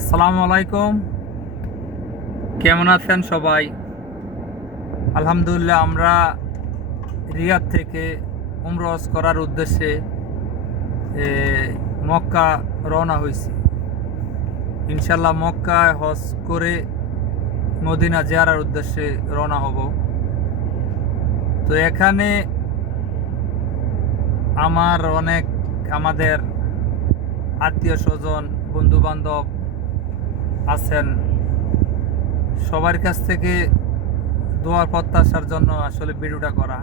আসসালামু আলাইকুম। কেমন আছেন সবাই? আলহামদুলিল্লাহ, আমরা রিয়াদ থেকে উমরজ করার উদ্দেশ্যে মক্কা রওনা হয়েছি। ইনশাল্লাহ মক্কায় হজ করে মদিনা জিয়ারার উদ্দেশ্যে রওনা হব। তো এখানে আমার অনেক আমাদের আত্মীয় স্বজন বন্ধু বান্ধব আছেন। সবার কাছ থেকে দোয়ার প্রত্যাশার জন্য আসলে ভিডিওটা করা।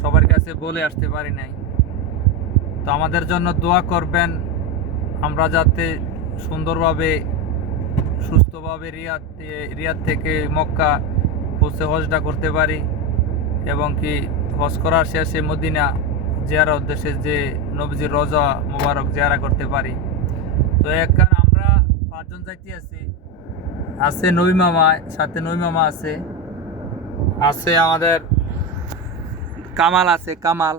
সবার কাছে বলে আসতে পারি নাই। তো আমাদের জন্য দোয়া করবেন, আমরা যাতে সুন্দরভাবে, সুস্থভাবে রিয়াদ রিয়াদ থেকে মক্কা পৌঁছে হজটা করতে পারি এবং কি হজ করার শেষে মদিনা জিয়ারা উদ্দেশ্যে যে নবজির রজা মোবারক জিয়ারা করতে পারি। তো এখানে আমরা পাঁচজন যাইতে আছে। আছে নবী মামা, সাথে নবী মামা আছে। আছে আমাদের কামাল আছে, কামাল।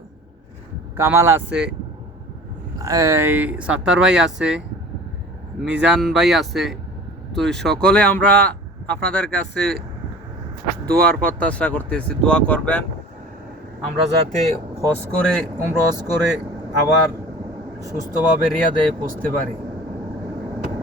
কামাল আছে, এই সাত্তার ভাই আছে, মিজান ভাই আছে। তো সকলে আমরা আপনাদের কাছে দোয়ার প্রত্যাশা করতেছি, দোয়া করবেন। আমরা যাতে হজ করে, উমরা করে আবার সুস্থভাবে রিয়াদে পৌঁছতে পারি।